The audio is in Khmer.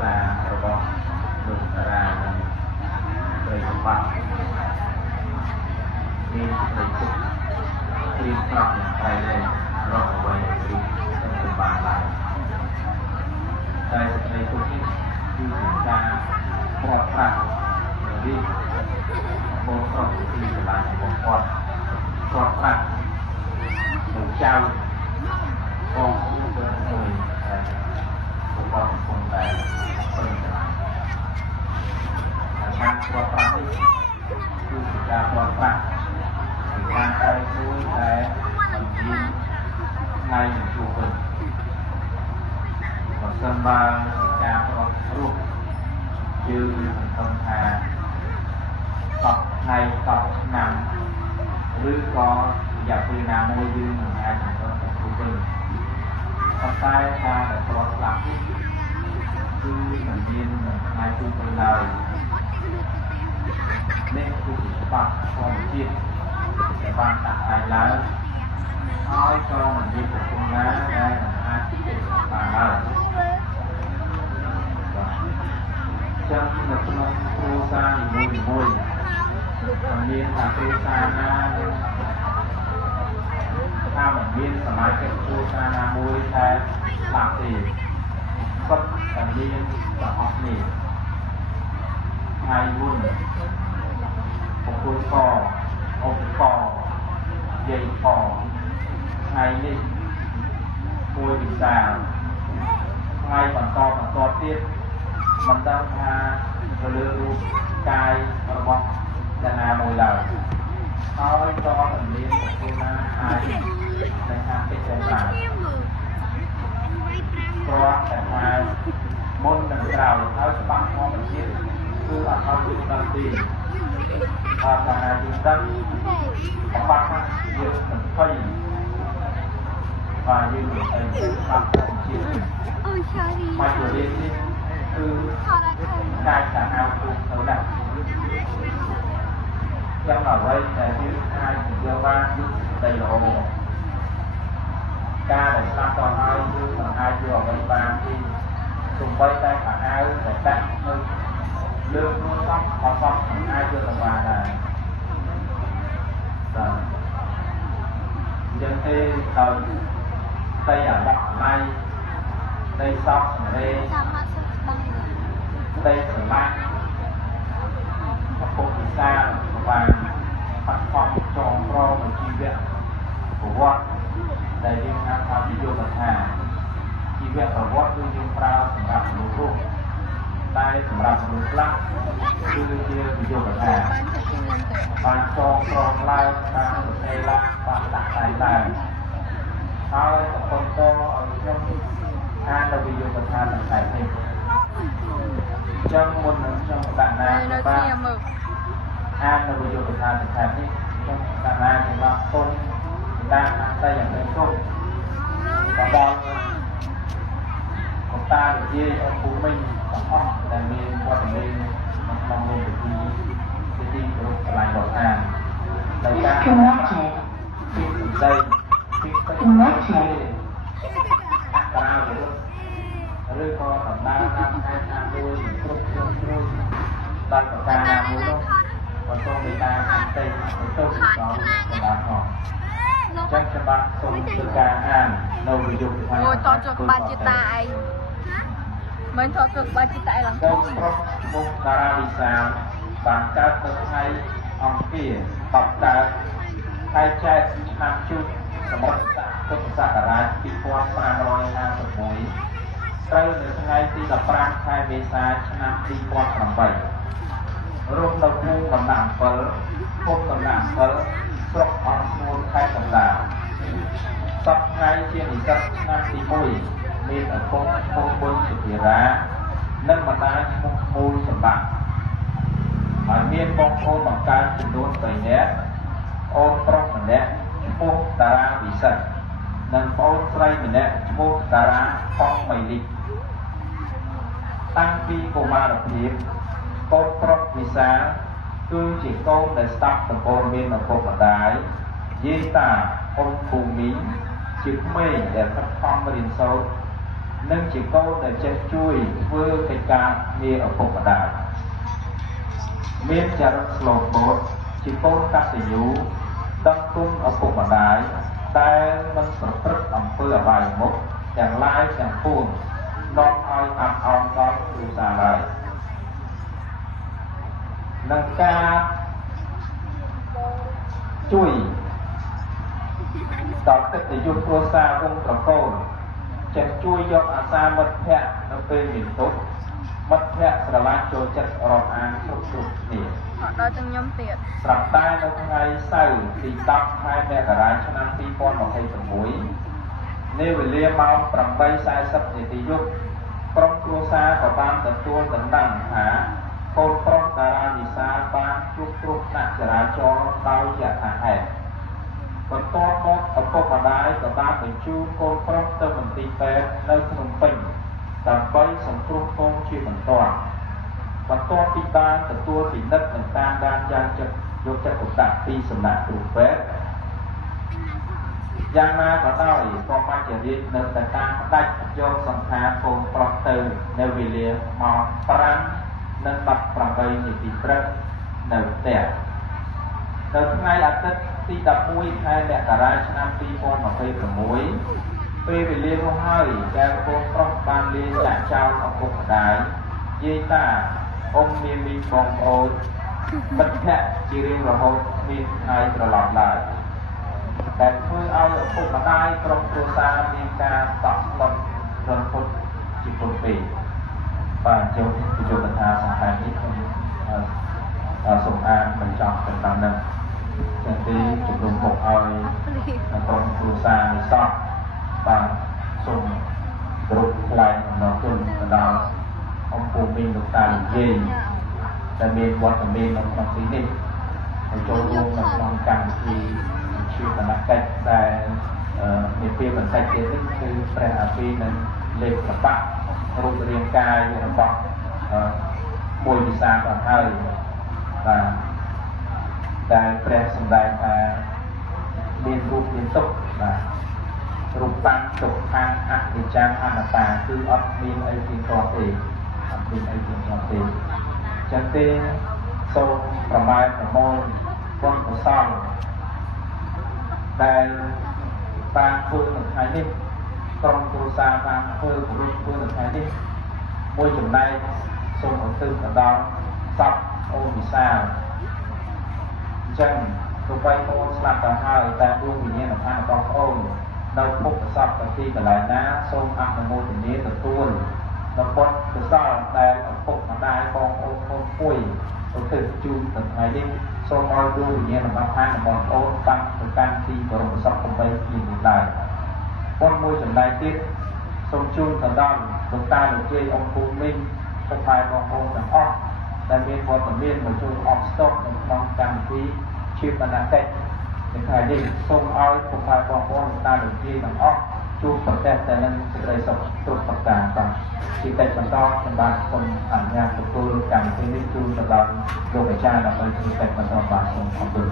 សារបស់លោកតារានិងប្រិយសម្បត្តិមានប្រតិទុកព្រៀងប្រាប់យ៉ាងក្រៃលែងរកអ្វីដែលព្រៀងទៅបានឡើយតែសេចក្តីទុកនេះគឺជាការប្រត់ប្រាស់រីកបងប្រុសទីកន្លែងរបស់គាត់ប្រត់ប្រាស់លោកចៅបងប្អូនមួយរបស់កំពុងតែពេញការប្រត់ប្រាស់នេះគឺជាការប្រត់ប្រាស់ពីការតែមួយតែមិនមានថ្ងៃនឹងជួបវិញបើសិនបើការប្រត់រស់យើងសង្ឃឹមថា10ថ្ងៃ10ឆ្នាំឬក៏រយៈពេលណាមួយយើងនឹងអាចទទួលទៅវិញប៉ុន្តែការដែលប្រត់ស្លាប់គឺមិនមានថ្ងៃជួបវិញឡើយនេះគឺជាច្បាប់ធម្មជាតិដែលបានដាក់តែឡើងហើយក៏មិនមានប្រព័ន្ធណាដែលអាចពិចារណាបានឡើយចឹងនៅក្នុងគ្រួសារនីមួយៗមានថាគ្រួសារណាថាមិនមានសមាជិកគ្រួសារណាមួយតែស្លាប់ទេសុទ្ធតែមានទាំងអស់នេះថ្ងៃមុនពុកកអូបកយាយផថ្ងៃនេះមួយវិសាលថ្ងៃបន្តទៀតមិនដឹងថាទៅលើរូបកាយរបស់អ្នកណាមួយឡើយហើយក៏មិនមានបុគ្គលណាអាចនឹងថាពិចារណាព្រោះតែថាមុននឹងក្រោយហើយច្បាស់ធម្មជាតិគឺអត់ឲ្យយើងដឹងទេថាថាយើងដឹងបាត់យើងមិនឃើញvà như người thầy làm công chuyện mà chủ đề thìគឺកាយសាហាវទូទៅដាក់ចឹងអ្វីដែលយើងអាចយកបានគឺដីរហូតការដែលស្លាប់ដល់ហើយគឺមិនអាចយកអ្វីបានទេទោះបីតែខោអាវដែលដាក់នៅលើខ្លួនសពក៏សពមិនអាចយកទៅបានដែរបាទចឹងទេដោយtay ở bọc này tay sọc này tay sửa lại các bộ thì xa và phát phong tròn pro và chi viện của vót đây riêng nam pháo video vật hà chi viện ở vót đương nhiên pháo sẵn gặp một lúc tay sẵn gặp một lắc đương nhiên video vật hà và tròn tròn lai ta một tay lắc và đặt tay tayហើយកំពុងតឲ្យខ្ញុំអាននៅវីដេអូបន្ថែមបន្ថែមនេះចឹងមុននឹងខ្ញុំដាក់ណាបាទអាននៅវីដេអូបន្ថែមបន្ថែមនេះខ្ញុំដាក់ណាសម្រាប់ទុនតាមអត្ថយ៉ាងនេះគ្រប់របស់កតាវិទ្យាអពុមិញទាំងអស់ដែលមានវត្តមានក្នុងលោកវិធីរូបកន្លែងរកអានដោយការពីសម្ដីឬក៏ដំណើរតាមខេត្តតាមមួយគ្រប់គ្រប់ដល់ប្រការណាមួយនោះក៏សូមមេត្តាអន្តេទៅដល់បណ្ដាផងចឹងខ្ញុំបាទសូមធ្វើការអាននៅវិទ្យុថាអូតចូលក្បាច់ចិត្តតាឯងមិនថតធ្វើក្បាច់ចិត្តតាឯងឡើងបងប្រុសមុខតារាវិសាលបានកើតនៅថ្ងៃអង្គារ10កើតខែចែកឆ្នាំជូតសមុទ្រពុទ្ធសករាជ2551ត្រូវនៅថ្ងៃទី15ខែមេសាឆ្នាំ2008រស់នៅភូមិដំណាក់7ភូមិដំណាក់7ស្រុកអង្គស្នួលខេត្តកណ្ដាលសប្តាហ៍ជានិស្សិតឆ្នាំទី1មានឪពុកឈ្មោះបុញសុភារានិងម្ដាយឈ្មោះមូលសម្បត្តិហើយមានបងប្អូនបង្កើតចំនួន3នាក់អូនប្រុសម្នាក់ឈ្មោះតារាវិសិទ្ធនិងប្អូនស្រីម្នាក់ឈ្មោះតារាផុងមៃលីកតាំងពីកុមារភាពកូនប្រុសវិសាលគឺជាកូនដែលស្ដាប់ដំបូន្មានឪពុកម្ដាយយាយតាអូនភូមីជាក្មេងដែលខិតខំរៀនសូត្រ នឹងជាកូនដែលចេះជួយធ្វើកិច្ចការងារឪពុកម្ដាយមានចរិតស្លូតបូតជាកូនកតញ្ញូដឹងគុណឪពុកម្ដាយដែលមិនប្រព្រឹត្តអំពើអបាយមុខទាំងឡាយទាំងពួងនាំឲ្យអាប់អោនដល់គ្រួសារឡើយនឹងការជួយដល់កិត្តិយសគ្រួសារវងត្រកូលចេះជួយយកអាសាមិត្តភ័ក្តិនៅពេលមានទុក្ខមិត្តភ័ក្តិស្រឡាញ់ចូលចិត្តរាប់អានគ្រប់គ្នាដល់ទាំងខ្ញុំទៀតស្រាប់តែនៅថ្ងៃសៅរ៍ទី10ខែមករាឆ្នាំ2026នៅវេលាម៉ោង 8:40 នាទីយប់ក្រុមគ្រួសារក៏បានទទួលដំណឹងថាកូនប្រុសតារានិសាបានជួបគ្រោះថ្នាក់ចរាចរណ៍ដោយយថាហេតុបន្ទាប់មកឪពុកម្ដាយក៏បានបញ្ជូនកូនប្រុសទៅមន្ទីរពេទ្យនៅភ្នំពេញដើម្បីសង្គ្រោះកូនជាបន្ទាន់បន្ទាប់ពីបានទទួលពិនិត្យនិងតាមដានយ៉ាងចិត្តយកចិត្តទុកដាក់ពីសំណាក់គ្រូពេទ្យយ៉ាងណាក៏ដោយក៏បានជារៀបនៅតែតាមផ្ដាច់យកសង្ខារកូនប្រុសទៅនៅវេលាម៉ោង 5:18 នាទីព្រឹកនៅផ្ទះនៅថ្ងៃអាទិត្យទី11ខែមករាឆ្នាំ2026ពេលវេលានោះហើយដែលកូនប្រុសបានលាចាក់ចោលឪពុកម្ដាយយាយតាអ៊ំមាមីបងប្អូនមិត្តភក្តិជារៀងរហូតមានថ្ងៃត្រឡប់ឡើយតែធ្វើឲ្យឪពុកម្ដាយក្រុមគ្រួសារមានការតក់ស្លុតរន្ធត់ជាគុណពេកបាទចូលពីយុទ្ធសាស្ត្រសំខាន់នេះខ្ញុំសូមអានបញ្ចប់ទៅតាមនេះចឹងទីជំនុំមកឲ្យក្រុមគ្រួសារនេះសោះបាទសូមគ្រប់ថ្លែងអំណរគុណទៅដល់អង្គពូមីងលោកតានិយាយដែលមានវត្តមាននៅក្នុងទីនេះហើយចូលរួមនៅក្នុងកម្មវិធីជាគណៈកិច្ចដែលមានពេលបន្តិចទៀតនេះគឺព្រះអាពីនឹងលេខប្របាក់រូបរាងកាយរបស់មួយវិសាទៅហើយបាទដែលព្រះសម្ដែងថាមានរូបមានទុកបាទរូបបាំងទុកខាងអនិច្ចំអនត្តាគឺអត់មានអីជាតបទេអត់មានអីជាតបទេចឹងទេសូមប្រម៉ែប្រមូលបុណ្យកុសលដែលបានធ្វើនៅថ្ងៃនេះក្រុមគ្រួសារបានធ្វើរួចធ្វើនៅថ្ងៃនេះមួយចំណែកសូមឧទ្ទិសទៅដល់សពអូនវិសាលអញ្ចឹងទោះបីអូនស្លាប់ទៅហើយតែដួងវិញ្ញាណរបស់បងប្អូននៅភពសពទៅទីកន្លែងណាសូមអនុមោទនាទទួលនៅបុណ្យកុសលដែលឪពុកម្ដាយបងប្អូនកូនពួយឧទ្ទិសជូនទៅថ្ងៃនេះសូមឲ្យដួងវិញ្ញាណរបស់បងប្អូនតាំងទៅកាន់ទីបរមសុខ8ជានេះដែរបុណ្យមួយចំណែកទៀតសូមជូនទៅដល់លោកតាលោកយាយអង្គពូមីងពុកម៉ែបងប្អូនទាំងអស់ដែលមានវត្តមានមកជួយអបស្តុកនៅក្នុងកម្មវិធីជាបណ្ណាកិច្ចនៅថ្ងៃនេះសូមឲ្យពុកម៉ែបងប្អូនលោកតាលោកយាយទាំងអស់ជួបប្រទះតែនឹងសេចក្តីសុខគ្រប់ប្រការបាទជាកិច្ចបន្តសម្រាប់សូមអនុញ្ញាតទទួលកម្មវិធីនេះជូនទៅដល់លោកអាចារ្យដើម្បីធ្វើកិច្ចបន្តបាទសូមអរគុណ